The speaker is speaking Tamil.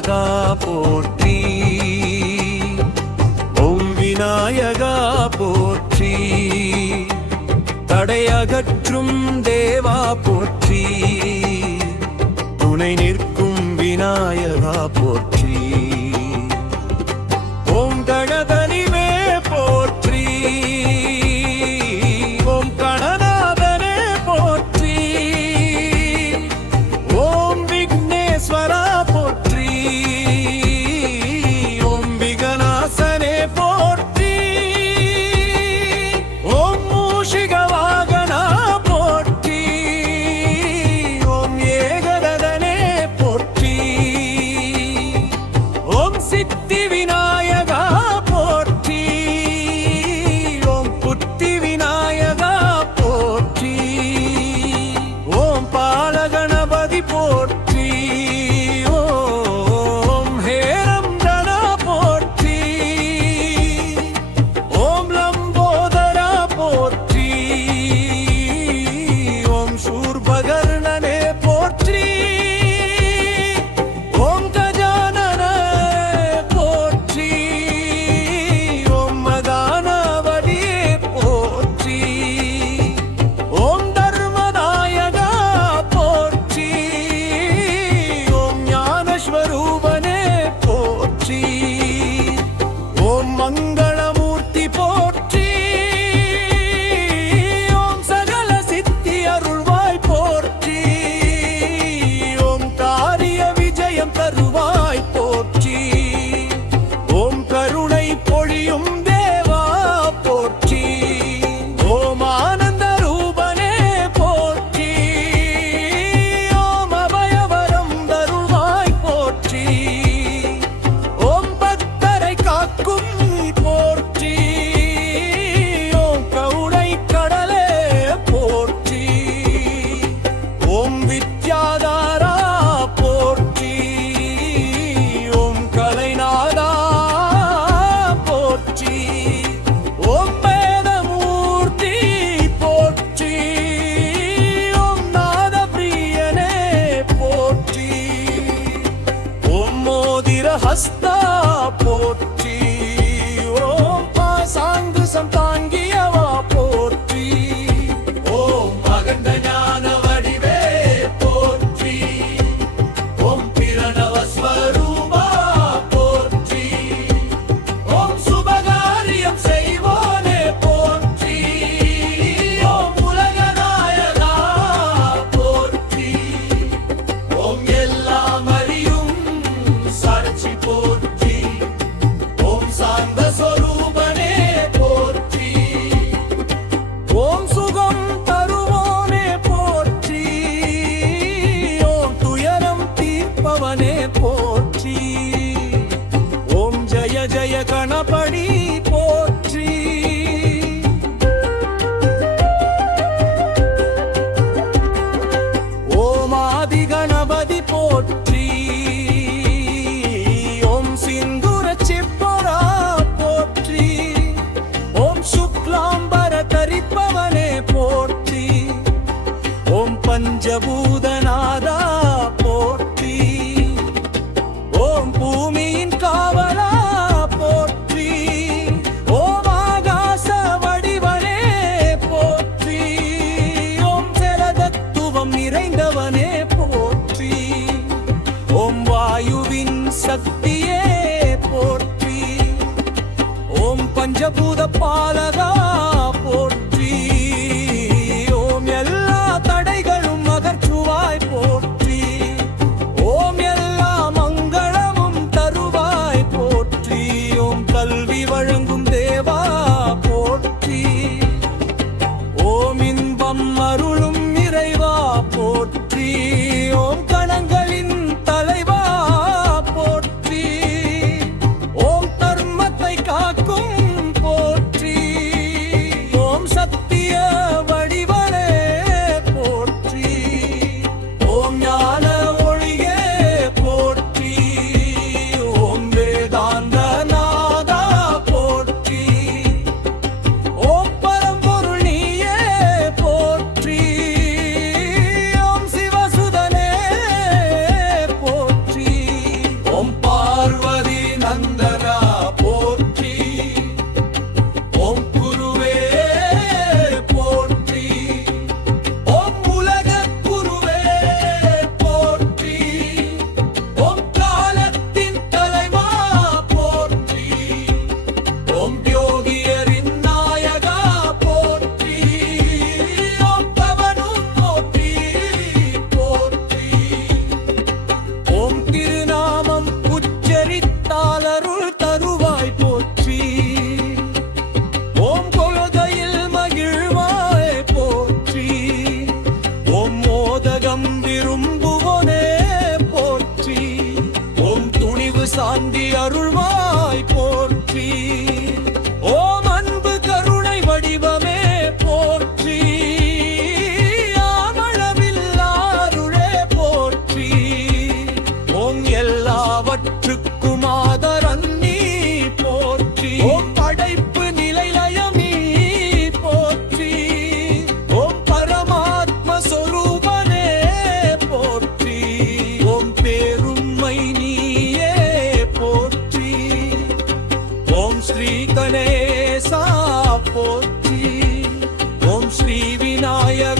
முருகா போற்றி. ஓம் விநாயகா போற்றி. தடையகற்றும் தேவா போற்றி. துணை நிற்கும் விநாயகா போற்றி. போற்றி. ஓம் மங்களமூர்த்தி போற்றி. ஓம் சகல சித்தி அருள்வாய் போற்றி. ஓம் காரிய விஜயம் தரு பூதநாதா போற்றி. ஓம் பூமியின் காவலா போற்றி. ஓம் ஆகாச வடிவனே போற்றி. ஓம் செலதத்துவம் நிறைந்தவனே போற்றி. ஓம் வாயுவின் சக்தியே போற்றி. ஓம் பஞ்சபூத பாலகா ശ്രീ ഗണേശ പോറ്റി. ഓം ശ്രീ വിനായക